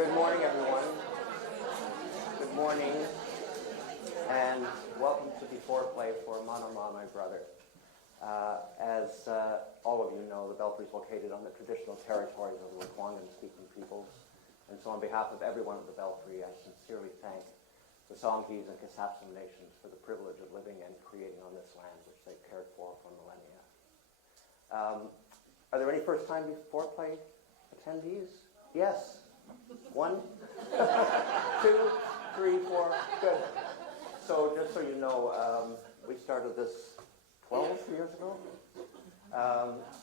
Good morning, everyone. Good morning, and welcome to B4Play for Maanomaa, my brother. As all of you know, the Belfry is located on the traditional territories of the Lekwungen-speaking peoples, and so on behalf of everyone at the Belfry, I sincerely thank the Songhees and Kisapsum nations for the privilege of living and creating on this land, which they've cared for millennia. Are there any first-time B4Play attendees? Yes. 1, 2, 3, 4. Good. So just so you know, we started this 12 years ago.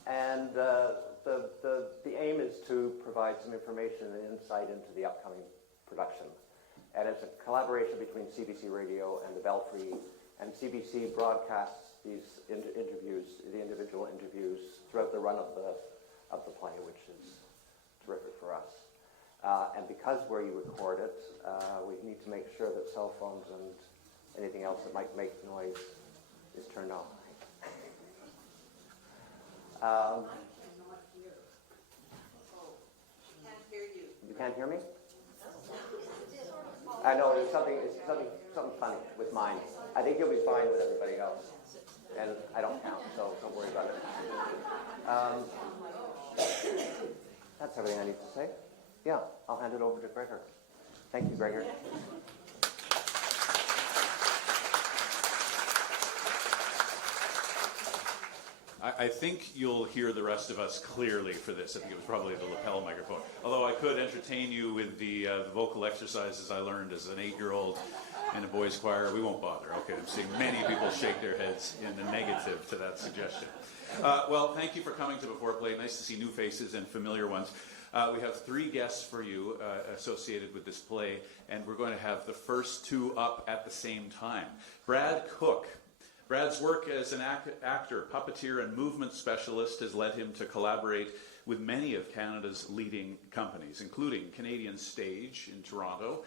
And the aim is to provide some information and insight into the upcoming production. And it's a collaboration between CBC Radio and the Belfry. And CBC broadcasts these interviews, the individual interviews, throughout the run of the play, which is terrific for us. And because where you record it, we need to make sure that cell phones and anything else that might make noise is turned off. You can't hear me? I know it's something funny with mine. I think you'll be fine with everybody else, and I don't count, so don't worry about it. That's everything I need to say. Yeah, I'll hand it over to Gregor. Thank you, Gregor. I think you'll hear the rest of us clearly for this. I think it was probably the lapel microphone. Although I could entertain you with the vocal exercises I learned as an 8-year-old in a boys' choir. We won't bother. Okay, I'm seeing many people shake their heads in the negative to that suggestion. Well, thank you for coming to B4Play. Nice to see new faces and familiar ones. We have 3 guests for you associated with this play, and we're going to have the first 2 up at the same time. Brad Cook. Brad's work as an actor, puppeteer, and movement specialist has led him to collaborate with many of Canada's leading companies, including Canadian Stage in Toronto,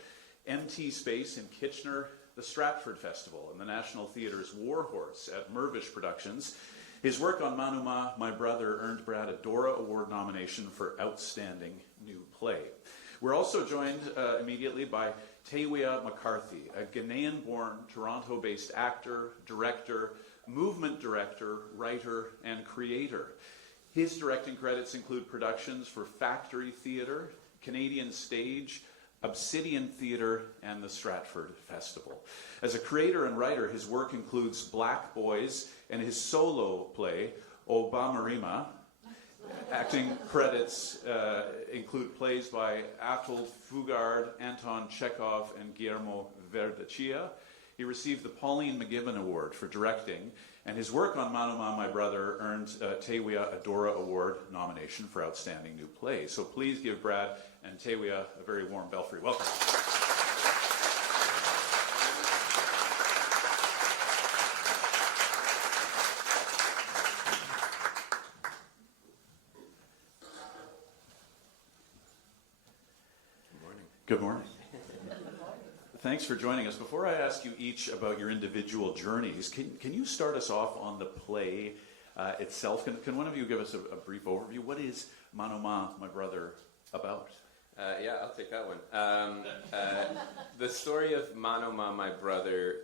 MT Space in Kitchener, the Stratford Festival, and the National Theatre's Warhorse at Mirvish Productions. His work on Maanomaa, My Brother, earned Brad a Dora Award nomination for Outstanding New Play. We're also joined immediately by Tawiah M'Carthy, a Ghanaian-born, Toronto-based actor, director, movement director, writer, and creator. His directing credits include productions for Factory Theatre, Canadian Stage, Obsidian Theatre, and the Stratford Festival. As a creator and writer, his work includes Black Boys and his solo play, Obamarima. Acting credits include plays by Atul Fugard, Anton Chekhov, and Guillermo Verdachia. He received the Pauline McGibbon Award for directing, and his work on Maanomaa, My Brother, earned Tawiah a Dora Award nomination for Outstanding New Play. So please give Brad and Tawiah a very warm Belfry welcome. Good morning. Thanks for joining us. Before I ask you each about your individual journeys, can you start us off on the play itself? Can one of you give us a brief overview? What is Maanomaa, My Brother, about? Yeah, I'll take that one. The story of Maanomaa, My Brother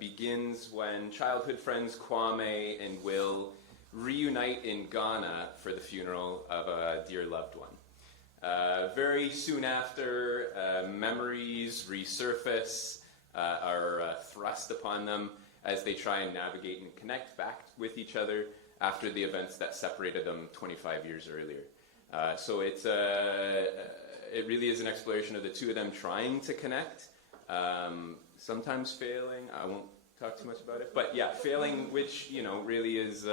begins when childhood friends Kwame and Will reunite in Ghana for the funeral of a dear loved one. Very soon after, memories resurface, are thrust upon them as they try and navigate and connect back with each other after the events that separated them 25 years earlier. So it really is an exploration of the two of them trying to connect, sometimes failing. I won't talk too much about it, but yeah, failing, which really is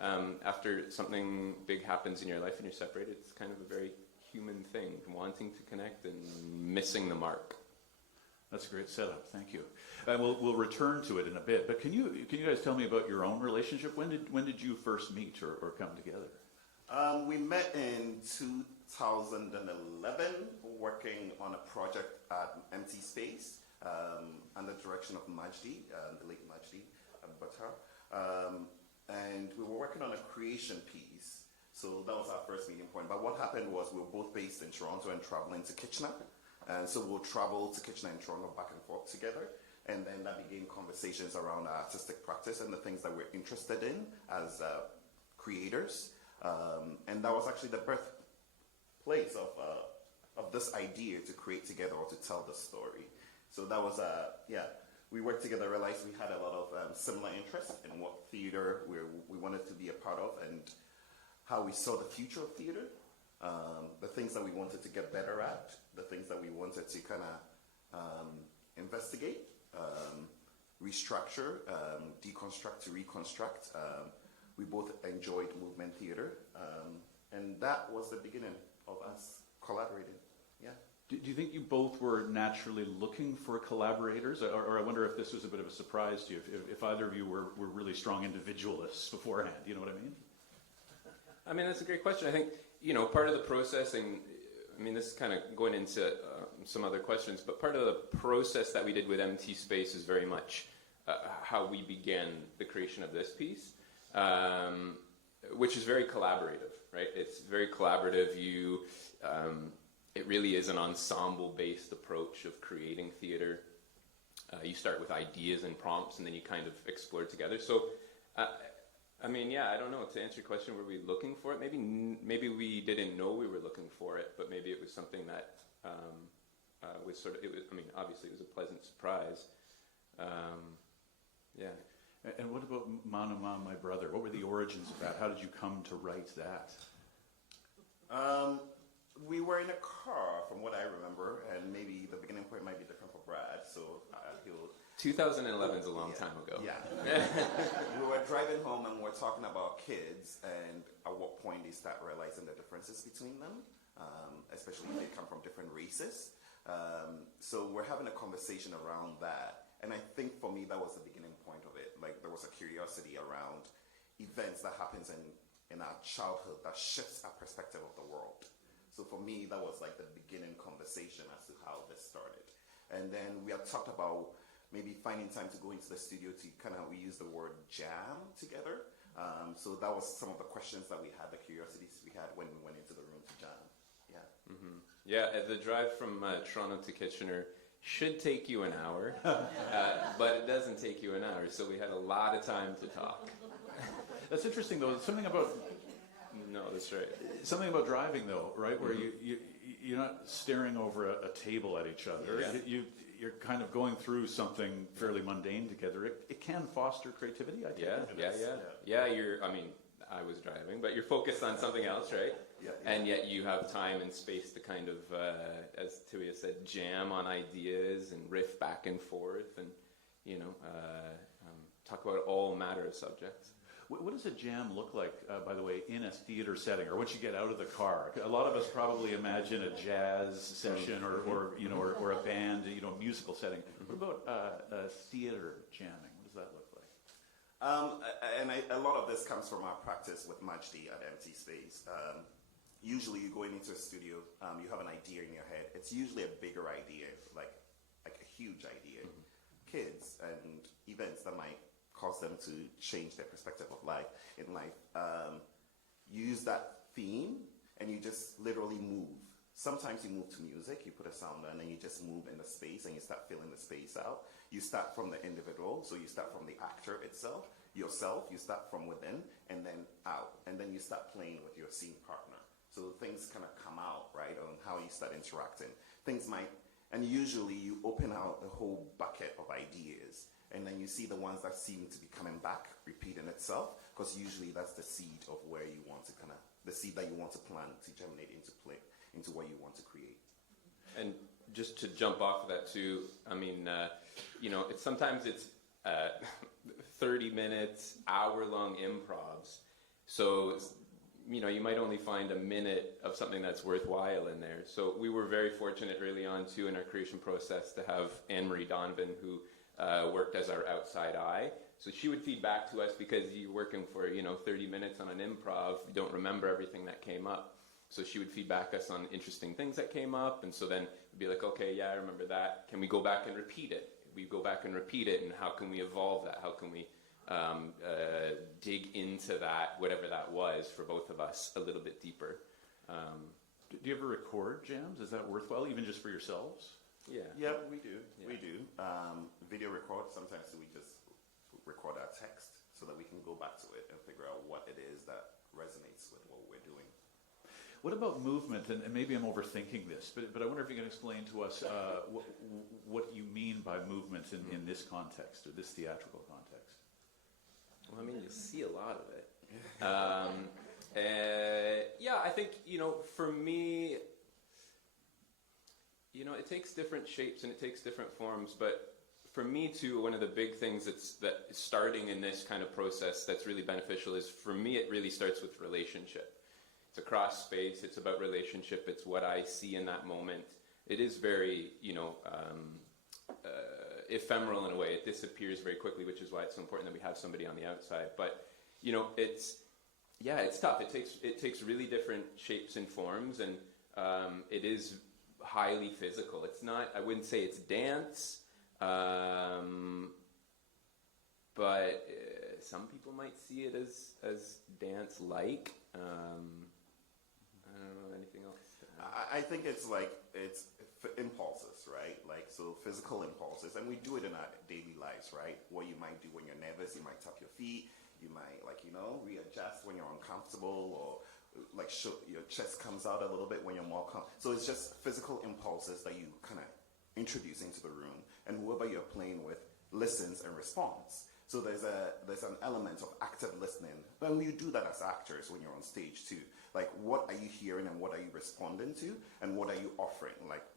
after something big happens in your life and you're separated. It's kind of a very human thing, wanting to connect and missing the mark. That's a great setup. Thank you. We'll return to it in a bit. But can you guys tell me about your own relationship? When did you first meet or come together? We met in 2011, working on a project at MT Space under the direction of Majdi, the late Majdi Batar, and we were working on a creation piece. So that was our first meeting point. But what happened was we were both based in Toronto and traveling to Kitchener. And so we'll travel to Kitchener and Toronto back and forth together. And then that began conversations around our artistic practice and the things that we're interested in as creators. And that was actually the birthplace of this idea to create together or to tell the story. So that was, we worked together, realized we had a lot of similar interests in what theater we wanted to be a part of and how we saw the future of theater, the things that we wanted to get better at, the things that we wanted to kind of investigate, restructure, deconstruct to reconstruct. We both enjoyed movement theater, and that was the beginning of us collaborating. Yeah. Do you think you both were naturally looking for collaborators, or I wonder if this was a bit of a surprise to you, if either of you were really strong individualists beforehand, you know what I mean? I mean, that's a great question. I think, part of the processing, this is kind of going into some other questions, but part of the process that we did with MT Space is very much how we began the creation of this piece, which is very collaborative, right? It's very collaborative. It really is an ensemble-based approach of creating theater. You start with ideas and prompts, and then you kind of explore together. So, I don't know. To answer your question, were we looking for it? Maybe we didn't know we were looking for it, but maybe it was something that was sort of. Obviously, it was a pleasant surprise. Yeah. And what about Maanomaa, My Brother? What were the origins of that? How did you come to write that? We were in a car, from what I remember, and maybe the beginning point might be different for Brad, so he'll... 2011 is a long time ago. Yeah. We were driving home and we're talking about kids and at what point they start realizing the differences between them, especially if they come from different races. So we're having a conversation around that. And I think for me, that was the beginning point of it. Like, there was a curiosity around events that happens in our childhood that shifts our perspective of the world. So for me, that was like the beginning conversation as to how this started. And then we had talked about maybe finding time to go into the studio to we use the word jam together. So that was some of the questions that we had, the curiosities we had when we went into the room to jam. Yeah. Mm-hmm. Yeah, the drive from Toronto to Kitchener should take you an hour, but it doesn't take you an hour, so we had a lot of time to talk. That's interesting, though. Something about... No, that's right. Something about driving, though, right? Where you're not staring over a table at each other. Yeah. You're kind of going through something fairly mundane together. It can foster creativity, I think. Yeah, I was driving, but you're focused on something else, right? Yeah. And yet you have time and space to kind of, as Tawiah said, jam on ideas and riff back and forth and, talk about all matter of subjects. What does a jam look like, by the way, in a theater setting, or once you get out of the car? A lot of us probably imagine a jazz session, or a band, musical setting. What about a theater jamming? What does that look like? A lot of this comes from our practice with Majdi at Empty Space. Usually, you're going into a studio, you have an idea in your head. It's usually a bigger idea, like a huge idea. Kids and events that might cause them to change their perspective of life. Use that theme and you just literally move. Sometimes you move to music, you put a sound on and you just move in the space and you start filling the space out. You start from the individual, so you start from the actor itself, yourself, you start from within and then out. And then you start playing with your scene partner. So things kind of come out, right, on how you start interacting. And usually you open out a whole bucket of ideas. And then you see the ones that seem to be coming back, repeating itself, because usually that's the seed of where you want to the seed that you want to plant to germinate into what you want to create. And just to jump off of that too, sometimes it's 30 minutes, hour-long improvs. So, you might only find a minute of something that's worthwhile in there. So we were very fortunate early on too in our creation process to have Anne-Marie Donovan, who worked as our outside eye. So she would feed back to us because you're working for, 30 minutes on an improv, you don't remember everything that came up. So she would feed back us on interesting things that came up. And so then we'd be like, okay, yeah, I remember that. Can we go back and repeat it? We go back and repeat it, and how can we evolve that? How can we dig into that, whatever that was for both of us, a little bit deeper. Do you ever record jams? Is that worthwhile, even just for yourselves? Yeah. Yeah, we do. Yeah. We do. Video record, sometimes we just record our text so that we can go back to it and figure out what it is that resonates with what we're doing. What about movement? And maybe I'm overthinking this, but I wonder if you can explain to us what you mean by movement in this context, or this theatrical context. Well, I mean, you see a lot of it. Yeah, I think, for me, it takes different shapes and it takes different forms, but for me too, one of the big things that starting in this kind of process that's really beneficial is, for me, it really starts with relationship. It's across space, it's about relationship, it's what I see in that moment. It is very, ephemeral in a way. It disappears very quickly, which is why it's so important that we have somebody on the outside. But, it's tough. It takes really different shapes and forms, and it is highly physical. It's not, I wouldn't say it's dance, but some people might see it as dance-like. I don't know, anything else? I think it's impulses, right? So physical impulses, and we do it in our daily lives, right? What you might do when you're nervous, you might tap your feet, you might readjust when you're uncomfortable, or your chest comes out a little bit when you're more comfortable. So it's just physical impulses that you kind of introduce into the room, and whoever you're playing with listens and responds. So there's an element of active listening, and you do that as actors when you're on stage too. What are you hearing and what are you responding to, and what are you offering?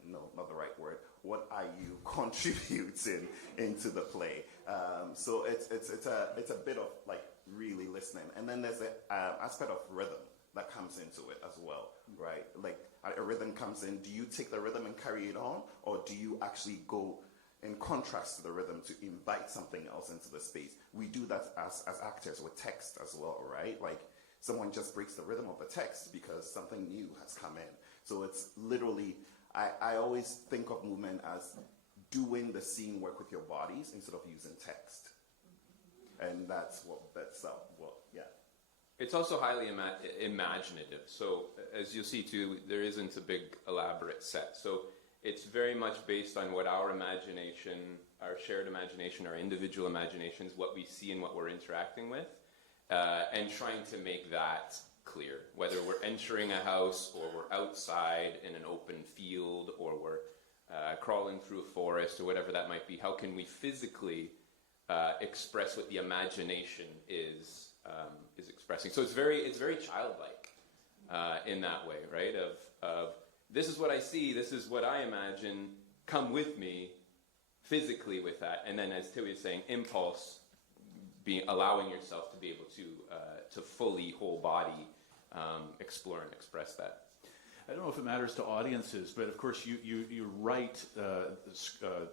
No, not the right word. What are you contributing into the play? So it's a bit of really listening, and then there's the aspect of rhythm that comes into it as well, right? A rhythm comes in. Do you take the rhythm and carry it on, or do you actually go in contrast to the rhythm to invite something else into the space? We do that as actors with text as well, right? Someone just breaks the rhythm of the text because something new has come in. So it's literally, I always think of movement as doing the scene work with your bodies instead of using text. And that's yeah. It's also highly imaginative. So as you'll see too, there isn't a big elaborate set. So it's very much based on what our imagination, our shared imagination, our individual imaginations, what we see and what we're interacting with, and trying to make that clear. Whether we're entering a house, or we're outside in an open field, or we're crawling through a forest, or whatever that might be, how can we physically express what the imagination is expressing? So it's very childlike in that way, right? Of this is what I see, this is what I imagine, come with me physically with that. And then, as Tawiah is saying, impulse, allowing yourself to be able to fully, whole body, explore and express that. I don't know if it matters to audiences, but of course you write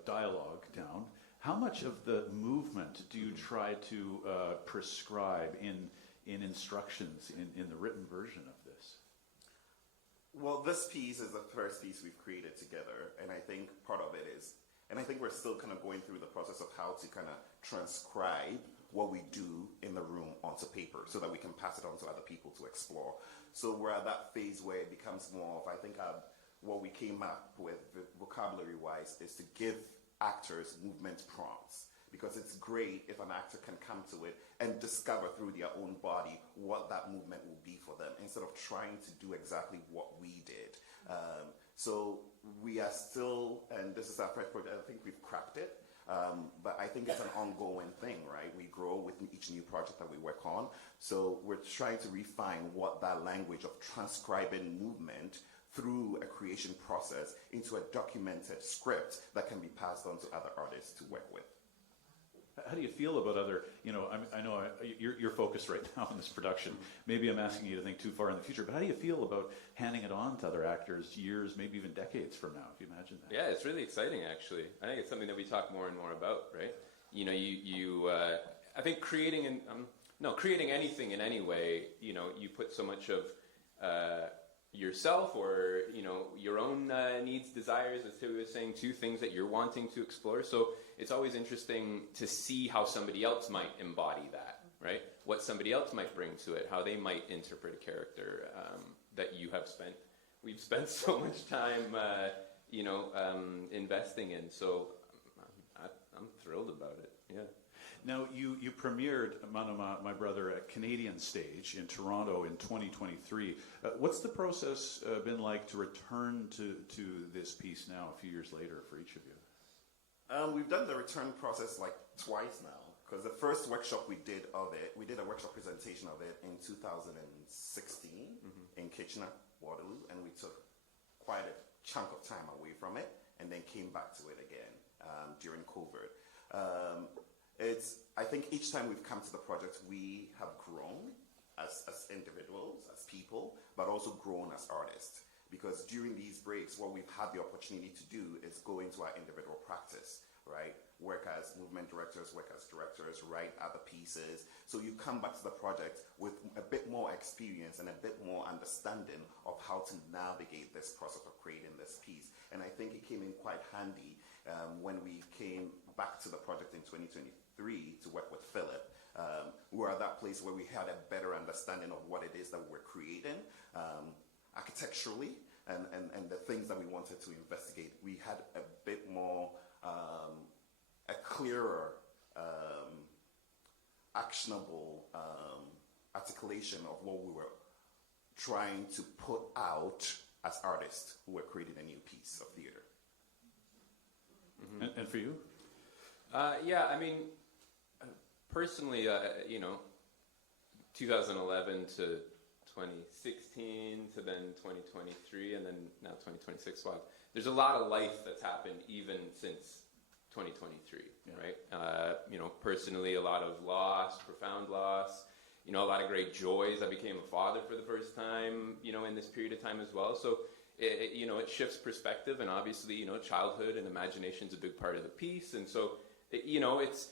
dialogue down. How much of the movement do you try to prescribe in instructions in the written version of this? Well, this piece is the first piece we've created together, and I think part of it is, and I think we're still kind of going through the process of how to kind of transcribe what we do in the room onto paper so that we can pass it on to other people to explore. So we're at that phase where it becomes more of, I think what we came up with vocabulary-wise is to give actors movement prompts, because it's great if an actor can come to it and discover through their own body what that movement will be for them, instead of trying to do exactly what we did. So we are still, and this is our first project, I think we've cracked it, but I think it's an ongoing thing, right? We grow with each new project that we work on. So we're trying to refine what that language of transcribing movement through a creation process into a documented script that can be passed on to other artists to work with. How do you feel about other, I know you're focused right now on this production. Maybe I'm asking you to think too far in the future, but how do you feel about handing it on to other actors years, maybe even decades from now, if you imagine that? Yeah, it's really exciting, actually. I think it's something that we talk more and more about, right? I think creating anything in any way, you put so much of yourself or your own needs, desires, as Tawiah was saying, to things that you're wanting to explore. So it's always interesting to see how somebody else might embody that, right? What somebody else might bring to it, how they might interpret a character that we've spent so much time investing in. So I'm thrilled about it. Yeah. Now, you premiered Maanomaa, My Brother, at Canadian Stage in Toronto in 2023. What's the process been like to return to this piece now, a few years later, for each of you? We've done the return process like twice now, because the first workshop we did a workshop presentation of it in 2016 in Kitchener, Waterloo, and we took quite a chunk of time away from it and then came back to it again during COVID. I think each time we've come to the project, we have grown as individuals, as people, but also grown as artists. Because during these breaks, what we've had the opportunity to do is go into our individual practice, right? Work as movement directors, work as directors, write other pieces. So you come back to the project with a bit more experience and a bit more understanding of how to navigate this process of creating this piece. And I think it came in quite handy when we came back to the project in 2023 to work with Philip. We were at that place where we had a better understanding of what it is that we're creating architecturally and the things that we wanted to investigate. We had a bit more, a clearer, actionable articulation of what we were trying to put out as artists who were creating a new piece of theater. Mm-hmm. And for you? Yeah, I mean, personally, 2011 to 2016 to then 2023 and then now 2026. Wow, there's a lot of life that's happened even since 2023, right? Personally, a lot of loss, profound loss. A lot of great joys. I became a father for the first time, in this period of time as well. So, it shifts perspective, and obviously, childhood and imagination is a big part of the piece, and so, it's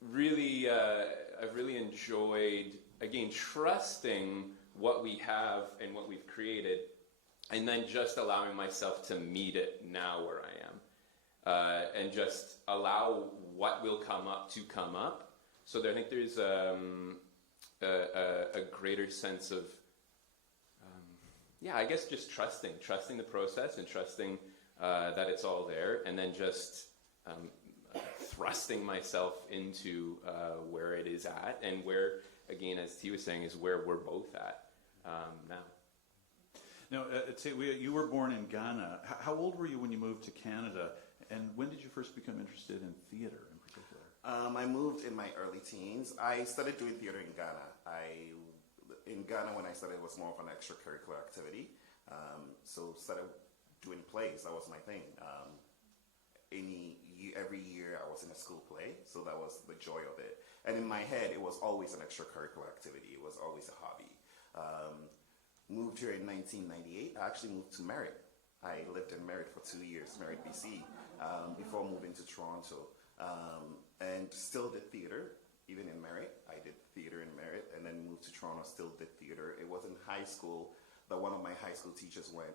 really, I've really enjoyed, again, trusting what we have and what we've created, and then just allowing myself to meet it now where I am, and just allow what will come up to come up. So I think there's a greater sense of, I guess just trusting the process and trusting that it's all there, and then just thrusting myself into where it is at, and where, again, as T was saying, is where we're both at now. Now, you were born in Ghana. How old were you when you moved to Canada, and when did you first become interested in theatre in particular? I moved in my early teens. I started doing theater in Ghana. In Ghana, when I started, it was more of an extracurricular activity. So started doing plays. That was my thing. Every year I was in a school play, so that was the joy of it. And in my head, it was always an extracurricular activity. It was always a hobby. Moved here in 1998. I actually moved to Merritt. I lived in Merritt for 2 years, Merritt, BC, before moving to Toronto. And still did theater, even in Merritt. I did theater in Merritt, and then moved to Toronto, still did theater. It was in high school that one of my high school teachers went,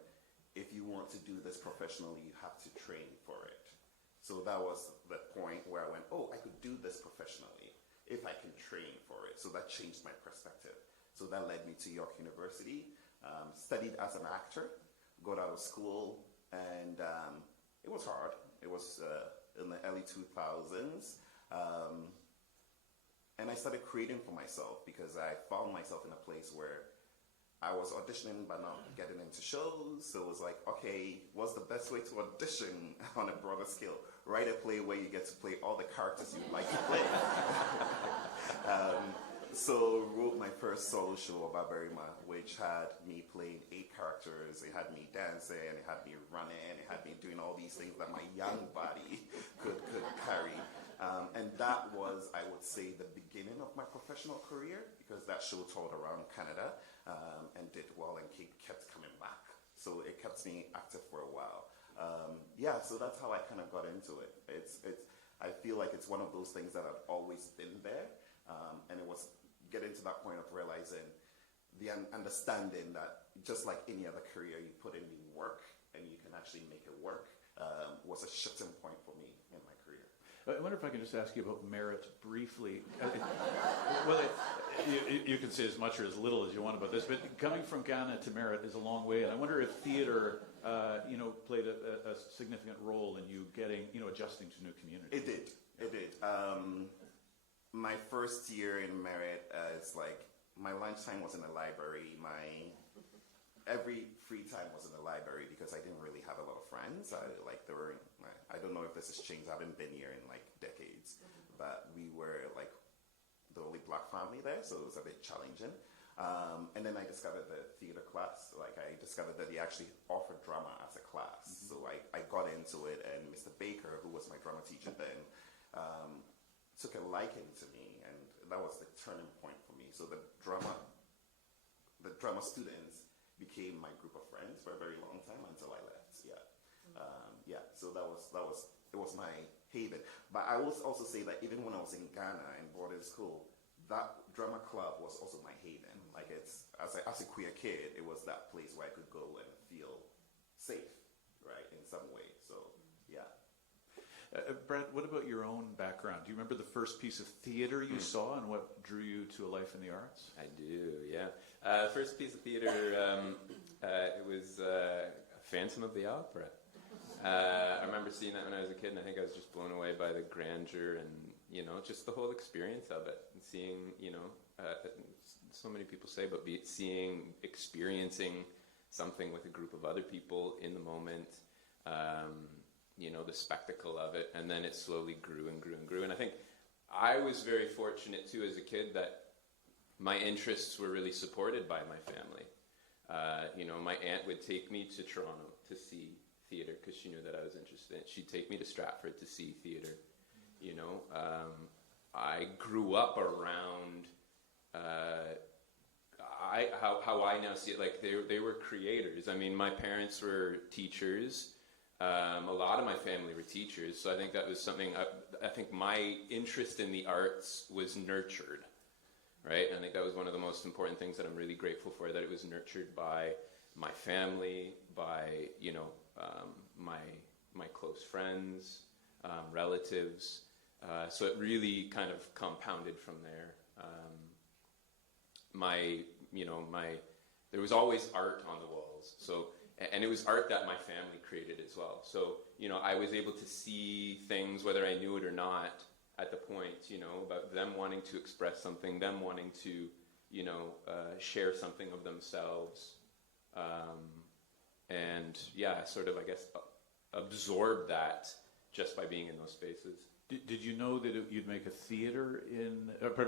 if you want to do this professionally, you have to train for it. So that was the point where I went, oh, I could do this professionally if I can train for it. So that changed my perspective. So that led me to York University, studied as an actor, got out of school, and it was hard. It was in the early 2000s. And I started creating for myself because I found myself in a place where I was auditioning but not getting into shows. So it was like, okay, what's the best way to audition on a broader scale? Write a play where you get to play all the characters you'd like to play. So wrote my first solo show, Babarima, which had me playing 8 characters. It had me dancing, it had me running, it had me doing all these things that my young body could carry. And that was, I would say, the beginning of my professional career, because that show toured around Canada and did well and kept coming back. So it kept me active for a while. So that's how I kind of got into it. I feel like it's one of those things that had always been there, and it was getting to that point of realizing the understanding that just like any other career, you put in the work and you can actually make it work, was a shifting point for me in my career. I wonder if I can just ask you about merit briefly. Well, you can say as much or as little as you want about this, but coming from Ghana to merit is a long way, and I wonder if theatre, played a significant role in you getting, adjusting to new community. It did. My first year in merit, it's like my lunchtime was in the library. Every free time was in the library because I didn't really have a lot of friends. I don't know if this has changed. I haven't been here in like decades, but we were like the only black family there, so it was a bit challenging. And then I discovered the theater class. Like I discovered that they actually offered drama as a class. So I got into it, and Mr. Baker, who was my drama teacher then, took a liking to me, and that was the turning point for me. So the drama students became my group of friends for a very long time until I left. So it was my haven. But I will also say that even when I was in Ghana in boarding school, that drama club was also my haven. Like it's as a queer kid, it was that place where I could go and feel safe, right, in some way. So yeah. Brad, what about your own background? Do you remember the first piece of theatre you saw and what drew you to a life in the arts? I do, yeah. First piece of theatre, it was Phantom of the Opera. I remember seeing that when I was a kid, and I think I was just blown away by the grandeur and, just the whole experience of it. And seeing, so many people say, but experiencing something with a group of other people in the moment, the spectacle of it, and then it slowly grew and grew and grew. And I think I was very fortunate too as a kid that my interests were really supported by my family. My aunt would take me to Toronto to see theatre because she knew that I was interested in it. She'd take me to Stratford to see theatre. I grew up around how I now see it. Like they were creators. I mean, my parents were teachers. A lot of my family were teachers, so I think that was something. I think my interest in the arts was nurtured, right? And I think that was one of the most important things that I'm really grateful for. That it was nurtured by my family, by my close friends, relatives. So it really kind of compounded from there. There was always art on the walls. So. And it was art that my family created as well. So, I was able to see things, whether I knew it or not, at the point, about them wanting to express something, them wanting to, share something of themselves. And yeah, sort of, I guess, absorb that just by being in those spaces. Did you know that you'd make a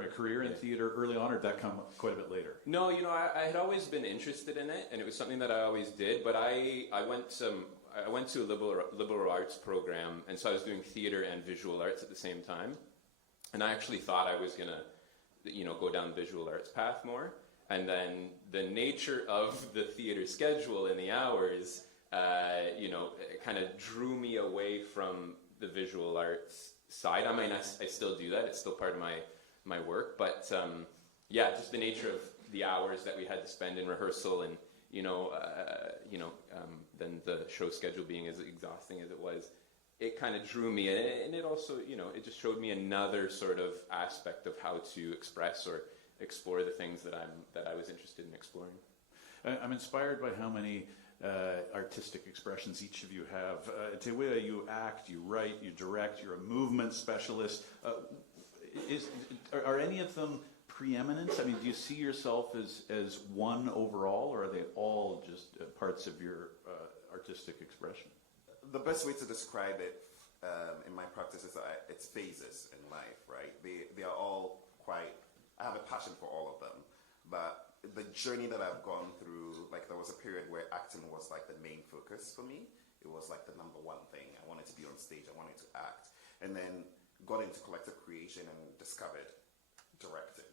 career in theatre early on, or did that come quite a bit later? No, I had always been interested in it, and it was something that I always did. But I went to a liberal arts program, and so I was doing theatre and visual arts at the same time. And I actually thought I was gonna, go down the visual arts path more. And then the nature of the theatre schedule and the hours, it kind of drew me away from the visual arts side. I mean, I still do that. It's still part of my work. But just the nature of the hours that we had to spend in rehearsal, and then the show schedule being as exhausting as it was, it kind of drew me in, and it also, it just showed me another sort of aspect of how to express or explore the things that I was interested in exploring. I'm inspired by how many artistic expressions each of you have. Tawiah, you act, you write, you direct, you're a movement specialist. Are any of them preeminent? I mean, do you see yourself as one overall, or are they all just parts of your artistic expression? The best way to describe it in my practice is that it's phases in life, right? They are all I have a passion for all of them, but the journey that I've gone through, like there was a period where acting was like the main focus for me. It was like the number one thing. I wanted to be on stage, I wanted to act, and then got into collective creation and discovered directing,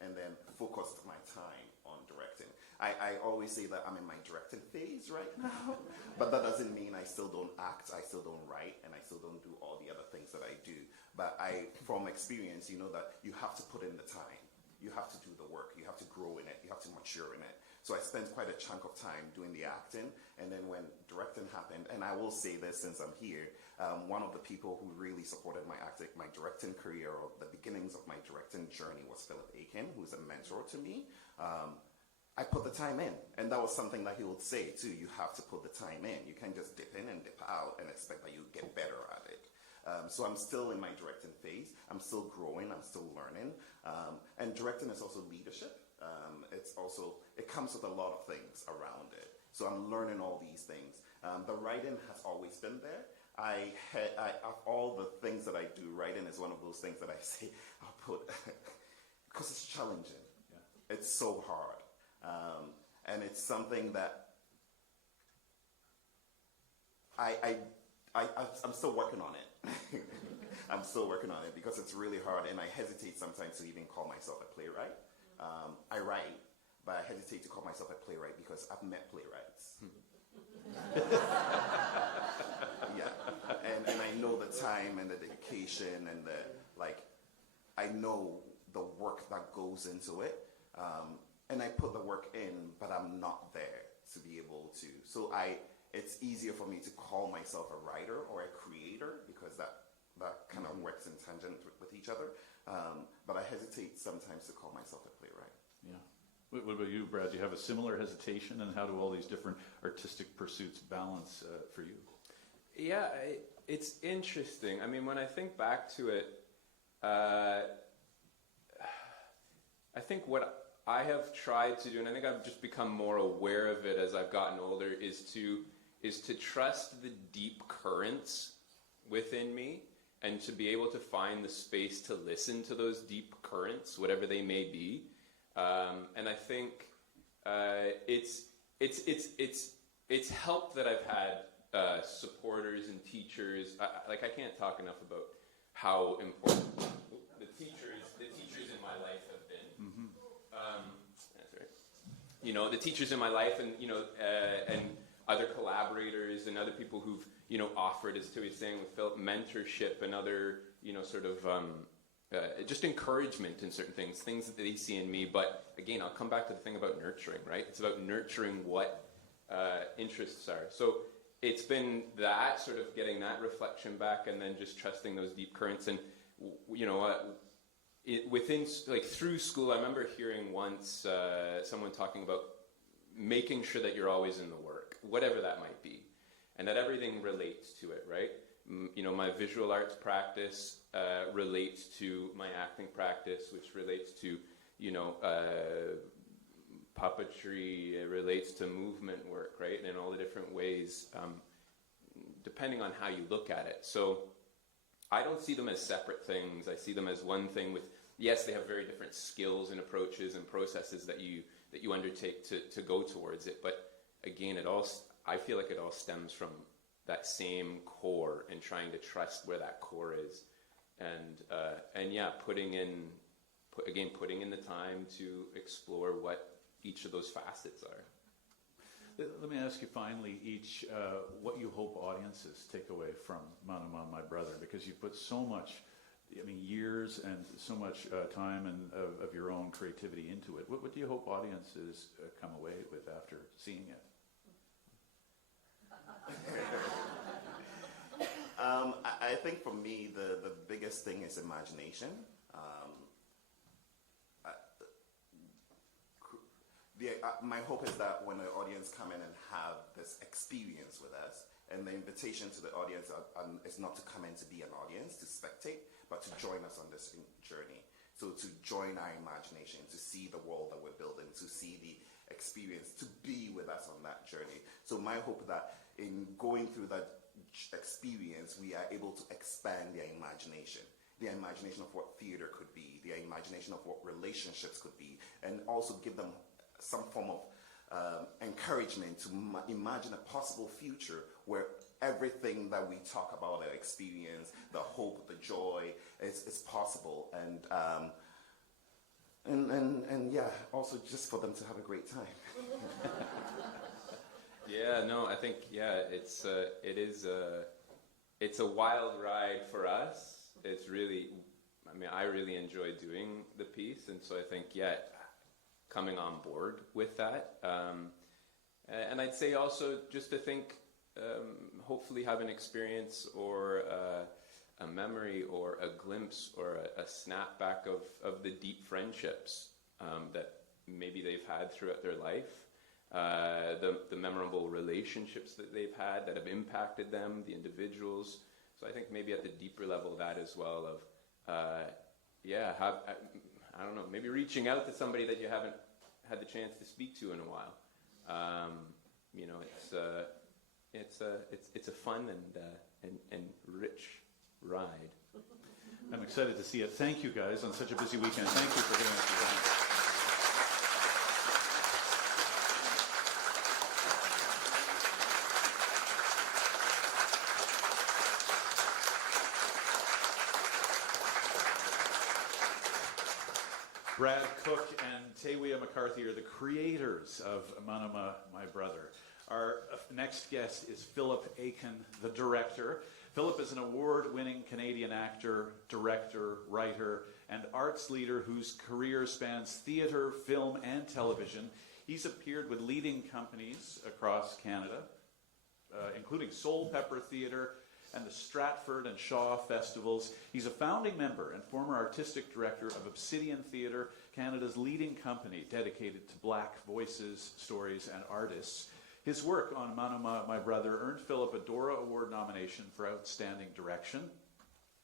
and then focused my time on directing. I always say that I'm in my directing phase right now, but that doesn't mean I still don't act, I still don't write, and I still don't do all the other things that I do. But from experience, you know that you have to put in the time. You have to do the work. You have to grow in it. You have to mature in it. So I spent quite a chunk of time doing the acting, and then when directing happened, and I will say this since I'm here, one of the people who really supported my directing career, or the beginnings of my directing journey, was Philip Akin, who's a mentor to me. I put the time in, and that was something that he would say too. You have to put the time in. You can't just dip in and dip out and expect that you get better at it. So I'm still in my directing phase. I'm still growing. I'm still learning. And directing is also leadership. It comes with a lot of things around it. So I'm learning all these things. The writing has always been there. Of all the things that I do, writing is one of those things that I say I'll put because it's challenging. Yeah. It's so hard. And it's something that I'm still working on it. I'm still working on it because it's really hard, and I hesitate sometimes to even call myself a playwright. I write, but I hesitate to call myself a playwright because I've met playwrights. Yeah, and I know the time and the dedication and I know the work that goes into it. And I put the work in, but I'm not there to be able to. So it's easier for me to call myself a writer or a creator because that kind of works in tangent with each other. But I hesitate sometimes to call myself a playwright. Yeah. What about you, Brad? Do you have a similar hesitation, and how do all these different artistic pursuits balance for you? Yeah, it's interesting. I mean, when I think back to it, I think what I have tried to do, and I think I've just become more aware of it as I've gotten older, is to trust the deep currents within me, and to be able to find the space to listen to those deep currents, whatever they may be. And I think it's helped that I've had supporters and teachers. I can't talk enough about how important the teachers in my life have been. Mm-hmm. That's right. You know, the teachers in my life, and and other collaborators and other people who've offered, as Tawiah was saying with Philip, mentorship and other sort of just encouragement in certain things that they see in me. But again, I'll come back to the thing about nurturing, right? It's about nurturing what interests are. So it's been that sort of getting that reflection back, and then just trusting those deep currents. And within, through school, I remember hearing once someone talking about making sure that you're always in the work, whatever that might be, and that everything relates to it, right? My visual arts practice relates to my acting practice, which relates to, puppetry, it relates to movement work, right? And in all the different ways, depending on how you look at it. So I don't see them as separate things. I see them as one thing with, yes, they have very different skills and approaches and processes that you undertake to go towards it. But again, I feel like it all stems from that same core, and trying to trust where that core is, and yeah, putting in the time to explore what each of those facets are. Let me ask you finally each what you hope audiences take away from Maanomaa, My Brother, because you put so much, years and so much time and of your own creativity into it. What do you hope audiences come away with after seeing it? I think for me, the biggest thing is imagination. My hope is that when the audience come in and have this experience with us, and the invitation to the audience is not to come in to be an audience, to spectate, but to join us on this journey. So to join our imagination, to see the world that we're building, to see the experience, to be with us on that journey. So my hope that in going through that experience, we are able to expand their imagination of what theater could be, their imagination of what relationships could be, and also give them some form of encouragement to imagine a possible future where everything that we talk about, our experience, the hope, the joy, is possible, and yeah, also just for them to have a great time. Yeah, no, I think it's a wild ride for us. It's really, I really enjoy doing the piece, and so I think coming on board with that. And I'd say also just to think, hopefully have an experience or a memory or a glimpse or a snapback of the deep friendships that maybe they've had throughout their life, the memorable relationships that they've had that have impacted them, the individuals. So I think maybe at the deeper level that as well of, I don't know, maybe reaching out to somebody that you haven't had the chance to speak to in a while. You know, it's a fun and rich ride. I'm excited to see it. Thank you guys on such a busy weekend. Thank you for giving us the time. Brad Cook and Tawiah M'Carthy are the creators of Maanomaa, My Brother. Our next guest is Philip Akin, the director. Philip is an award-winning Canadian actor, director, writer, and arts leader whose career spans theatre, film, and television. He's appeared with leading companies across Canada, including Soul Pepper Theatre and the Stratford and Shaw Festivals. He's a founding member and former artistic director of Obsidian Theatre, Canada's leading company dedicated to Black voices, stories, and artists. His work on Maanomaa, My Brother earned Philip a Dora Award nomination for Outstanding Direction.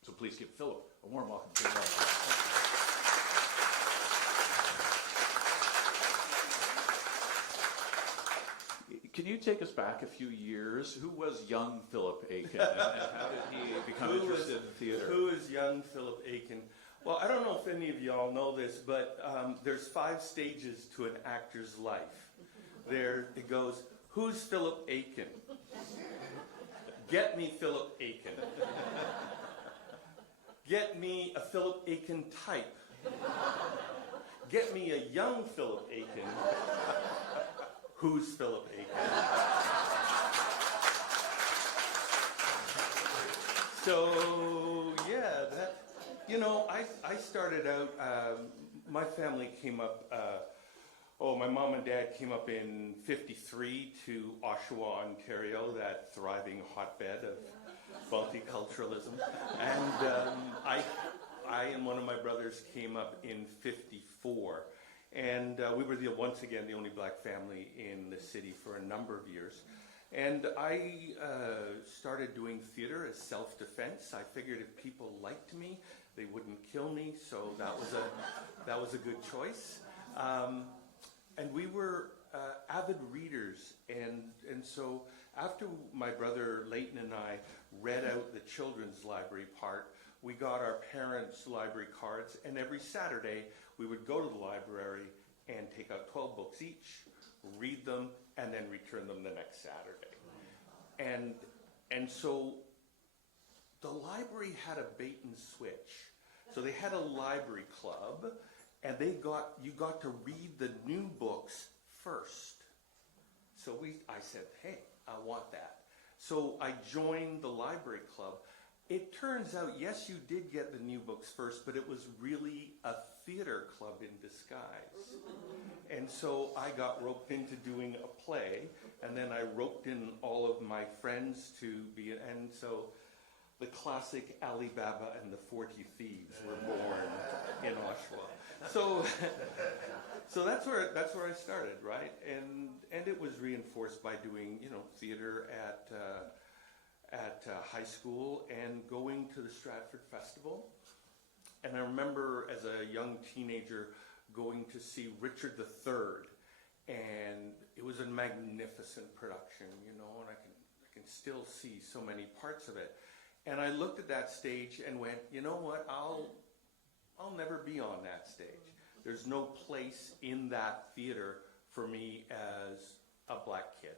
So please give Philip a warm welcome to the audience. Can you take us back a few years? Who was young Philip Akin, and how did he become interested in theatre? Who is young Philip Akin? Well, I don't know if any of y'all know this, but there's 5 stages to an actor's life. There it goes, who's Philip Akin? Get me Philip Akin. Get me a Philip Akin type. Get me a young Philip Akin. Who's Philip Akin? So, yeah, that, you know, I started out, my family came up, my mom and dad came up in '53 to Oshawa, Ontario, that thriving hotbed of multiculturalism. And I and one of my brothers came up in '54. And we were, once again, the only black family in the city for a number of years. And I started doing theater as self-defense. I figured if people liked me, they wouldn't kill me, so that was a good choice. And we were avid readers, and so after my brother Leighton and I read out the children's library part, we got our parents' library cards, and every Saturday we would go to the library and take out 12 books each, read them, and then return them the next Saturday. And so the library had a bait and switch. So they had a library club, and you got to read the new books first. So I said, hey, I want that. So I joined the library club. It turns out, yes, you did get the new books first, but it was really a theater club in disguise. And so I got roped into doing a play, and then I roped in all of my friends to be, and so the classic Ali Baba and the 40 Thieves were born in Oshawa. So that's where I started, right? And it was reinforced by doing, theater at high school and going to the Stratford Festival. And I remember as a young teenager going to see Richard III, and it was a magnificent production, and I can still see so many parts of it. And I looked at that stage and went, you know what, I'll never be on that stage. There's no place in that theater for me as a black kid.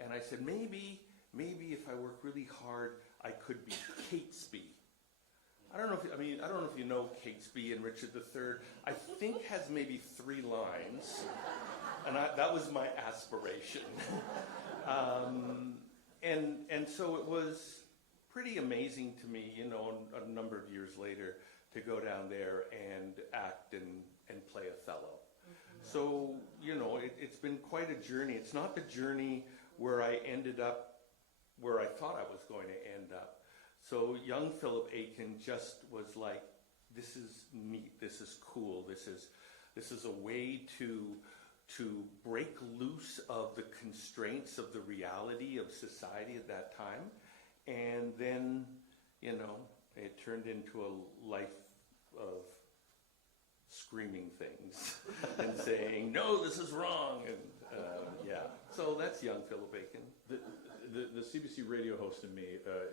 And I said, maybe if I work really hard, I could be Catesby. I don't know if you know Catesby and Richard III. I think has maybe 3 lines, and that was my aspiration. And so it was pretty amazing to me, a number of years later, to go down there and act and play Othello. So, you know, it's been quite a journey. It's not the journey where I ended up where I thought I was going to end up. So young Philip Akin just was like, this is neat, this is cool, this is a way to break loose of the constraints of the reality of society at that time. And then, you know, it turned into a life of screaming things and saying, no, this is wrong. And yeah, so that's young Philip Akin. The CBC radio host in me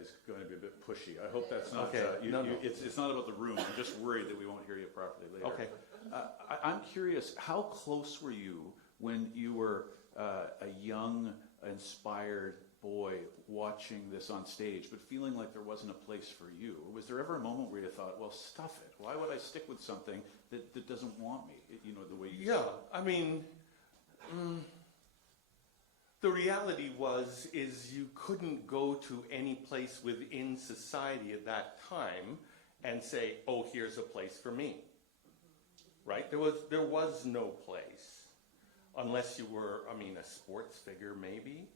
is going to be a bit pushy. I hope that's not. Okay. No. It's not about the room. I'm just worried that we won't hear you properly later. Okay. I'm curious. How close were you when you were a young, inspired boy watching this on stage, but feeling like there wasn't a place for you? Was there ever a moment where you thought, "Well, stuff it. Why would I stick with something that doesn't want me?" You know, the way you. Yeah. I mean. The reality is you couldn't go to any place within society at that time and say, oh, here's a place for me, right? There was no place, unless you were, I mean, a sports figure maybe.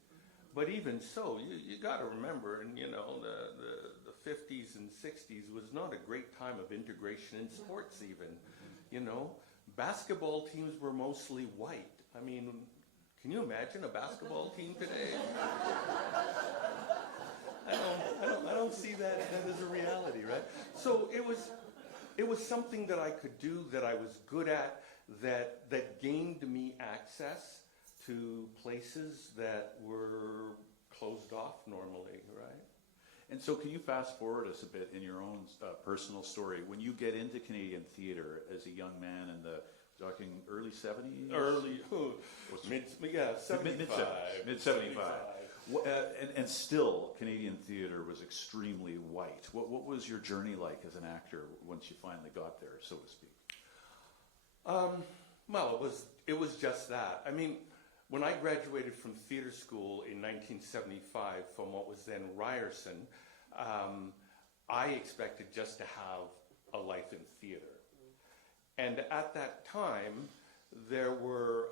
But even so, you got to remember, and you know, the 50s and 60s was not a great time of integration in sports even. You know, basketball teams were mostly white. I mean, can you imagine a basketball team today? I don't see that as a reality, right? So it was something that I could do, that I was good at, that gained me access to places that were closed off normally, right? And so can you fast forward us a bit in your own personal story? When you get into Canadian theatre as a young man in the talking early 70s? Mid-75. And still, Canadian theatre was extremely white. What was your journey like as an actor once you finally got there, so to speak? Well, it was just that. I mean, when I graduated from theatre school in 1975 from what was then Ryerson, I expected just to have a life in theatre. And at that time, there were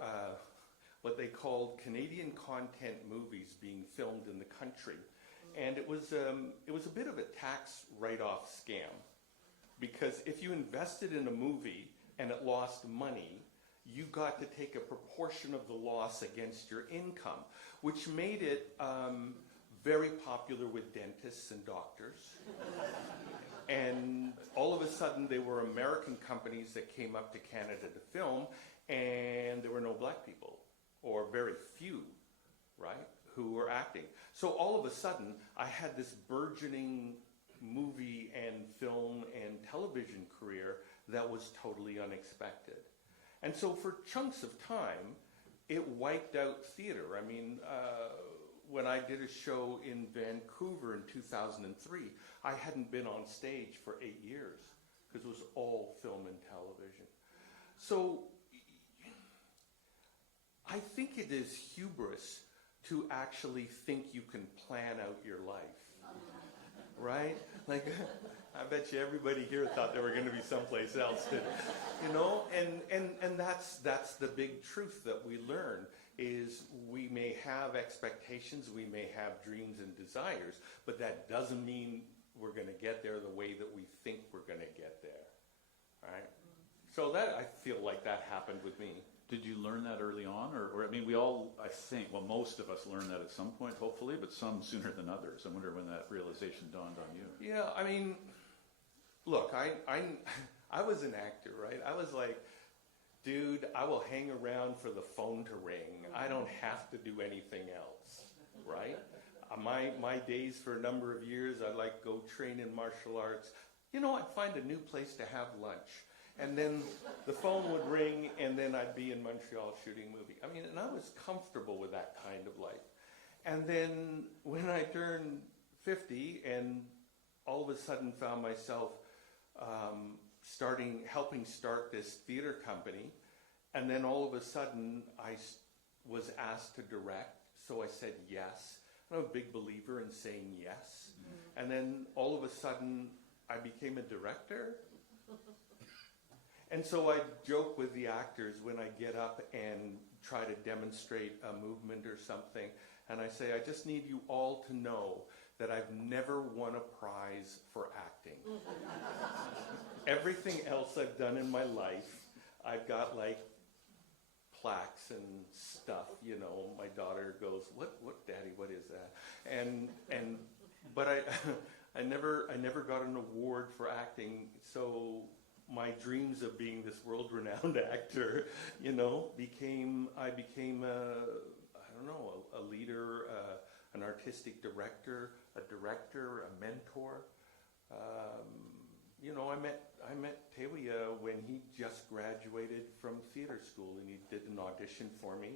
what they called Canadian content movies being filmed in the country. And it was a bit of a tax write-off scam. Because if you invested in a movie and it lost money, you got to take a proportion of the loss against your income, which made it very popular with dentists and doctors. And all of a sudden, there were American companies that came up to Canada to film, and there were no black people, or very few, right, who were acting. So all of a sudden, I had this burgeoning movie and film and television career that was totally unexpected. And so for chunks of time, it wiped out theater. I mean, when I did a show in Vancouver in 2003, I hadn't been on stage for 8 years because it was all film and television. So I think it is hubris to actually think you can plan out your life, right? Like, I bet you everybody here thought they were going to be someplace else, you know? And that's the big truth that we learn. Is we may have expectations, we may have dreams and desires, but that doesn't mean we're going to get there the way that we think we're going to get there, right? So that, I feel like that happened with me. Did you learn that early on? Or I mean, we all, I think, well, most of us learn that at some point, hopefully, but some sooner than others. I wonder when that realization dawned on you. Yeah, I mean, look, I was an actor, right? I was like, dude, I will hang around for the phone to ring. I don't have to do anything else, right? My days for a number of years, I'd like go train in martial arts. You know, I'd find a new place to have lunch. And then the phone would ring, and then I'd be in Montreal shooting a movie. I mean, and I was comfortable with that kind of life. And then when I turned 50 and all of a sudden found myself helping start this theater company, and then all of a sudden I was asked to direct, so I said yes. I'm a big believer in saying yes. And then all of a sudden I became a director. And so I joke with the actors when I get up and try to demonstrate a movement or something, and I say, I just need you all to know that I've never won a prize for acting. Everything else I've done in my life, I've got like plaques and stuff, you know. My daughter goes, what Daddy, what is that? But I never got an award for acting, so my dreams of being this world-renowned actor, you know, I became a leader, an artistic director, a mentor. You know, I met Tawiah when he just graduated from theater school, and he did an audition for me.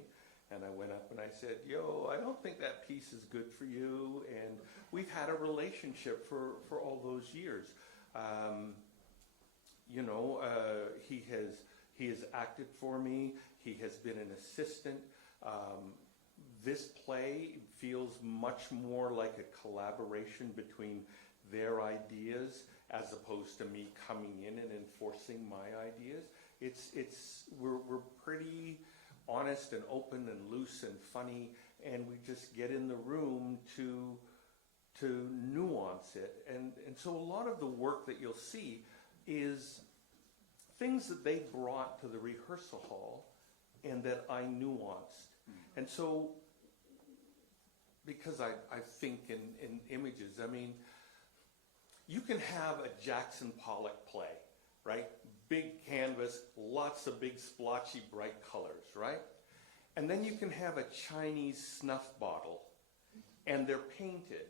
And I went up and I said, yo, I don't think that piece is good for you. And we've had a relationship for all those years. You know, he has acted for me. He has been an assistant. This play feels much more like a collaboration between their ideas as opposed to me coming in and enforcing my ideas. We're pretty honest and open and loose and funny, and we just get in the room to nuance it. And so a lot of the work that you'll see is things that they brought to the rehearsal hall and that I nuanced. And so, because I think in images, I mean, you can have a Jackson Pollock play, right? Big canvas, lots of big splotchy bright colors, right? And then you can have a Chinese snuff bottle, and they're painted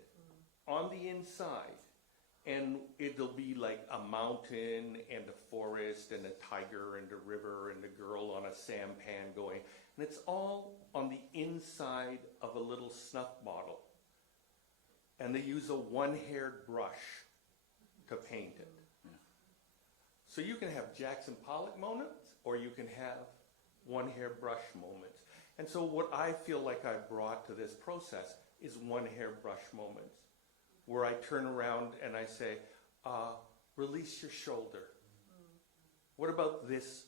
on the inside, and it'll be like a mountain and a forest and a tiger and a river and a girl on a sampan going, and it's all on the inside of a little snuff bottle. And they use a one-haired brush to paint it. So you can have Jackson Pollock moments, or you can have one-hair brush moments. And so what I feel like I brought to this process is one-hair brush moments, where I turn around and I say, release your shoulder. What about this?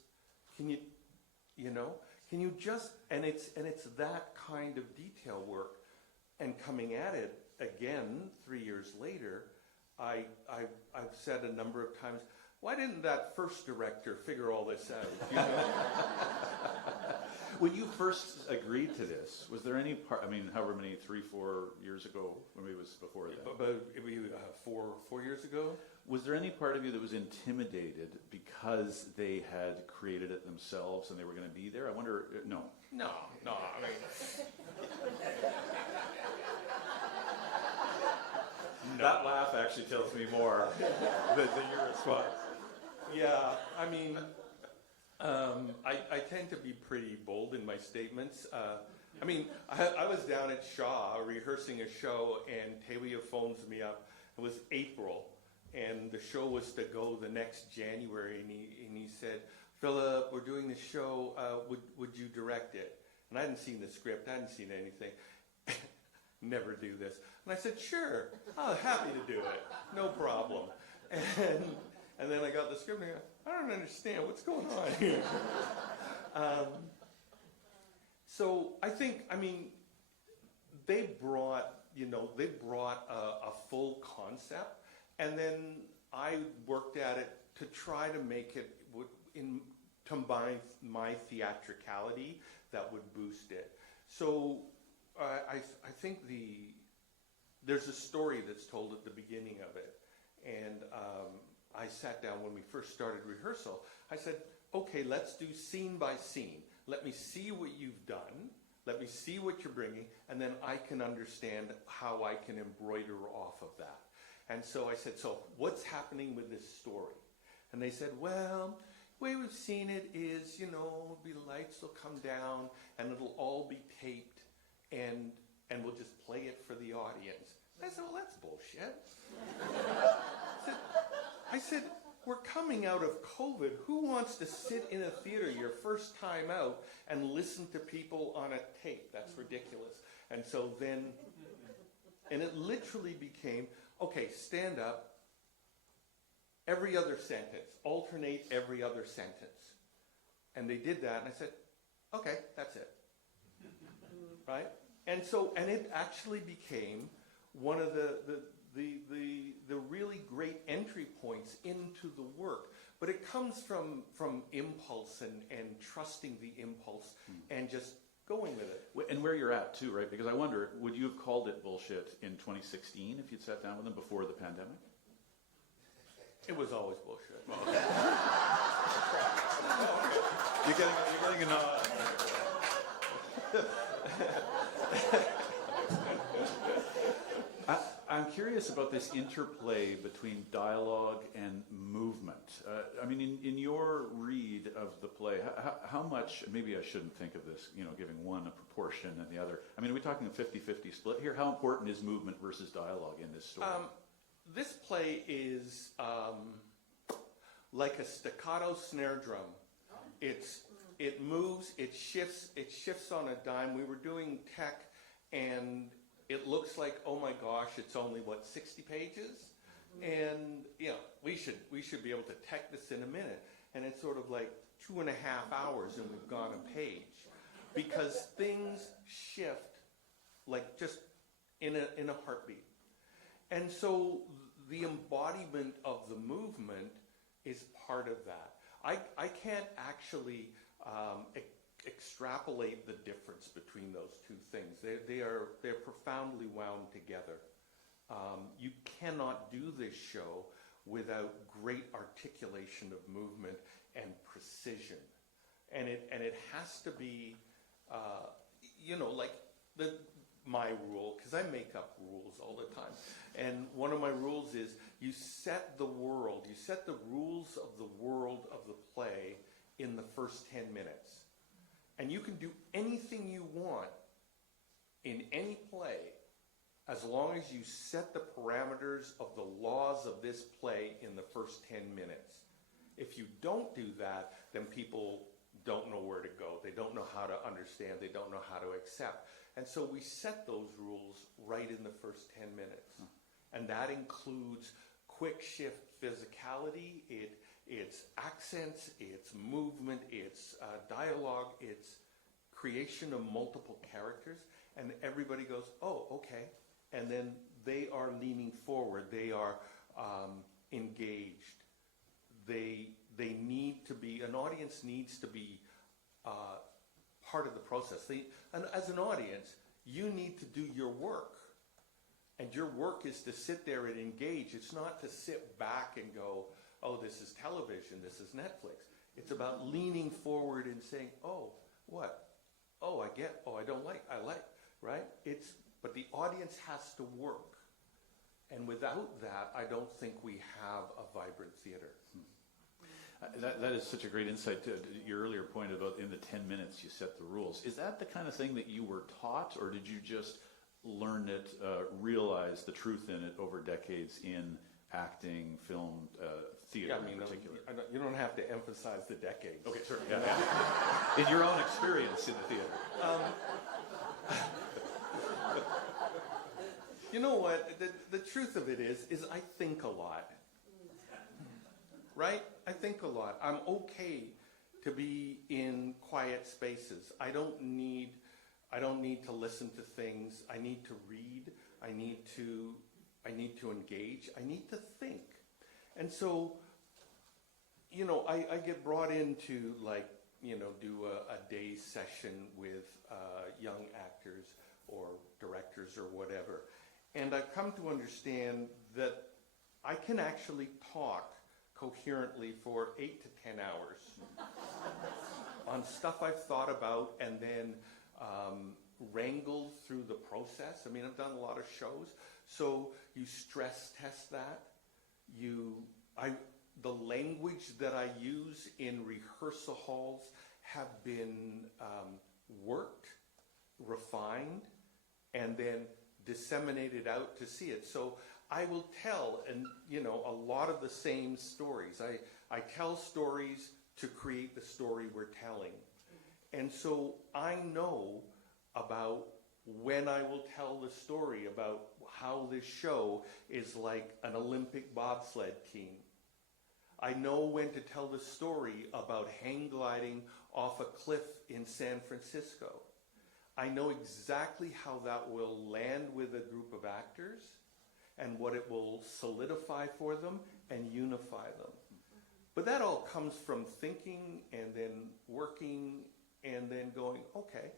Can you just, and it's that kind of detail work. And coming at it again 3 years later, I've said a number of times, why didn't that first director figure all this out? You know? When you first agreed to this, was there any part, I mean, however many, 3-4 years ago, or maybe it was before that? About 4 years ago. Was there any part of you that was intimidated because they had created it themselves and they were going to be there? I wonder, no. No, I mean... That laugh actually tells me more than your response. Yeah, I mean, I tend to be pretty bold in my statements. I mean, I was down at Shaw rehearsing a show, and Tawiah phones me up. It was April, and the show was to go the next January, and he said, Philip, we're doing the show, would you direct it? And I hadn't seen the script, I hadn't seen anything. Never do this. And I said, sure, I'm happy to do it, no problem. And then I got the script and I go, I don't understand what's going on here. So I think, I mean, they brought a full concept, and then I worked at it to try to make it combine my theatricality that would boost it. So I think there's a story that's told at the beginning of it, and I sat down when we first started rehearsal. I said, okay, let's do scene by scene. Let me see what you've done. Let me see what you're bringing, and then I can understand how I can embroider off of that. And so I said, so what's happening with this story? And they said, well, the way we've seen it is, the lights will come down, and it'll all be taped, and we'll just play it for the audience. I said, well, that's bullshit. I said, we're coming out of COVID. Who wants to sit in a theater your first time out and listen to people on a tape? That's ridiculous. And so then, and it literally became, okay, stand up, every other sentence, alternate every other sentence. And they did that, and I said, okay, that's it. Right? And so, and it actually became one of the really great entry points into the work. But it comes from impulse and trusting the impulse and just going with it. And where you're at too, right? Because I wonder, would you have called it bullshit in 2016 if you'd sat down with them before the pandemic? It was always bullshit. You're getting a nod. I'm curious about this interplay between dialogue and movement. I mean, in your read of the play, how much, maybe I shouldn't think of this, giving one a proportion and the other. I mean, are we talking a 50-50 split here? How important is movement versus dialogue in this story? This play is like a staccato snare drum. It moves, it shifts on a dime. We were doing tech, and it looks like, oh my gosh, it's only 60 pages, and we should be able to tech this in a minute, and it's sort of like 2.5 hours, and we've gone a page, because things shift like just in a heartbeat, and so the embodiment of the movement is part of that. I can't actually extrapolate the difference between those two things. They're profoundly wound together. You cannot do this show without great articulation of movement and precision, and it has to be, like my rule, because I make up rules all the time, and one of my rules is you set the rules of the world of the play in the first 10 minutes. And you can do anything you want in any play as long as you set the parameters of the laws of this play in the first 10 minutes. If you don't do that, then people don't know where to go. They don't know how to understand. They don't know how to accept. And so we set those rules right in the first 10 minutes. And that includes quick shift physicality, it's accents, it's movement, it's dialogue, it's creation of multiple characters, and everybody goes, oh, okay. And then they are leaning forward, they are engaged. They need to be, an audience needs to be part of the process. And as an audience, you need to do your work. And your work is to sit there and engage. It's not to sit back and go, oh, this is television, this is Netflix. It's about leaning forward and saying, oh, what? Oh, I get, oh, I don't like, I like, right? But the audience has to work. And without that, I don't think we have a vibrant theater. That is such a great insight to your earlier point about in the 10 minutes you set the rules. Is that the kind of thing that you were taught, or did you just learn it, realize the truth in it over decades in acting, film, theater in particular? You don't have to emphasize the decades. Okay, sure. Yeah. In your own experience in the theater. You know what? The truth of it is I think a lot. Right? I think a lot. I'm okay to be in quiet spaces. I don't need to listen to things. I need to read. I need to engage. I need to think. And so, I get brought in to do a day's session with young actors or directors or whatever. And I've come to understand that I can actually talk coherently for 8 to 10 hours on stuff I've thought about and then wrangled through the process. I mean, I've done a lot of shows, so you stress test that. The language that I use in rehearsal halls have been worked, refined, and then disseminated out to see it. So I will tell, a lot of the same stories. I tell stories to create the story we're telling. And so I know about when I will tell the story about how this show is like an Olympic bobsled team. I know when to tell the story about hang gliding off a cliff in San Francisco. I know exactly how that will land with a group of actors and what it will solidify for them and unify them. But that all comes from thinking and then working and then going, okay.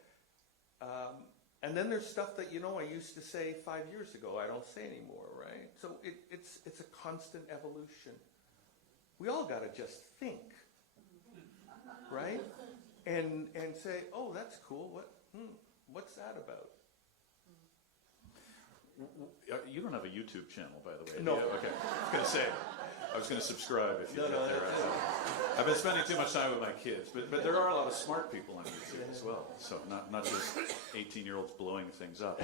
And then there's stuff that, I used to say 5 years ago, I don't say anymore, right? So it's a constant evolution. We all got to just think, right? And say, oh, that's cool. What's that about? You don't have a YouTube channel, by the way. No. Yeah, okay. I was going to subscribe if you No, get no, there. I've been spending too much time with my kids, but there are a lot of smart people on YouTube as well. So not just 18-year-olds blowing things up.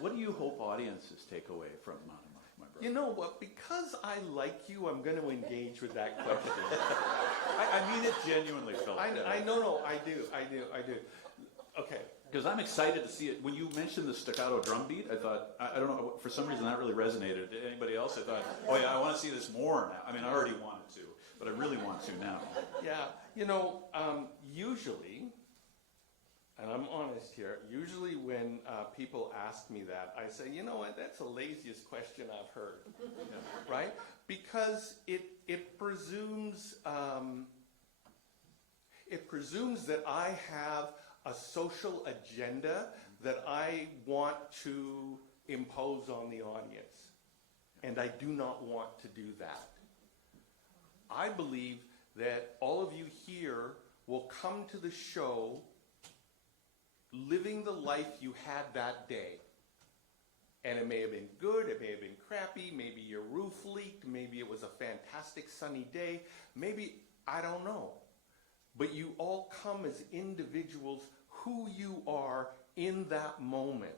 What do you hope audiences take away from Maanomaa, my brother? You know what? Because I like you, I'm going to engage with that question. I mean it genuinely, Philip. I do. Okay. Because I'm excited to see it. When you mentioned the staccato drum beat, I thought, I don't know, for some reason that really resonated. Did anybody else? I thought, oh yeah, I want to see this more now. I mean, I already wanted to, but I really want to now. Yeah, usually, and I'm honest here, usually when people ask me that, I say, you know what, that's the laziest question I've heard, right? Because it presumes that I have a social agenda that I want to impose on the audience. And I do not want to do that. I believe that all of you here will come to the show living the life you had that day. And it may have been good, it may have been crappy, maybe your roof leaked, maybe it was a fantastic sunny day, maybe, I don't know. But you all come as individuals who you are in that moment.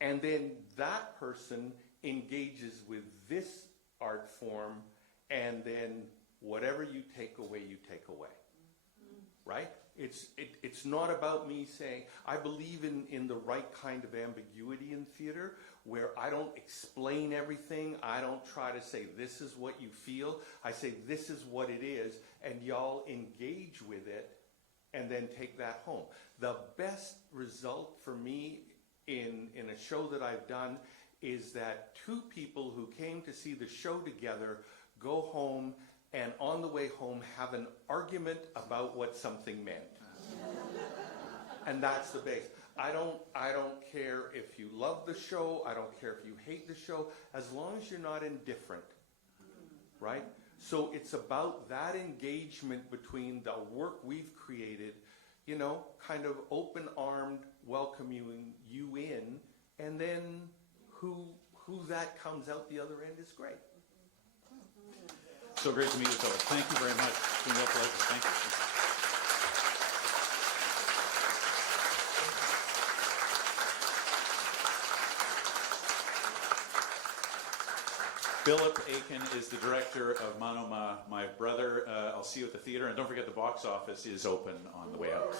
And then that person engages with this art form, and then whatever you take away, you take away. Right? It's not about me saying, I believe in the right kind of ambiguity in theater, where I don't explain everything. I don't try to say, this is what you feel. I say, this is what it is, and y'all engage with it, and then take that home. The best result for me in a show that I've done is that two people who came to see the show together go home and on the way home have an argument about what something meant. And that's the base. I don't care if you love the show, I don't care if you hate the show, as long as you're not indifferent, right? So it's about that engagement between the work we've created, kind of open-armed, welcoming you in, and then who that comes out the other end is great. So great to meet you, Philip. Thank you very much. It's been a real pleasure. Thank you. Philip Akin is the director of Maanomaa, my brother. I'll see you at the theater. And don't forget the box office is open on the way out.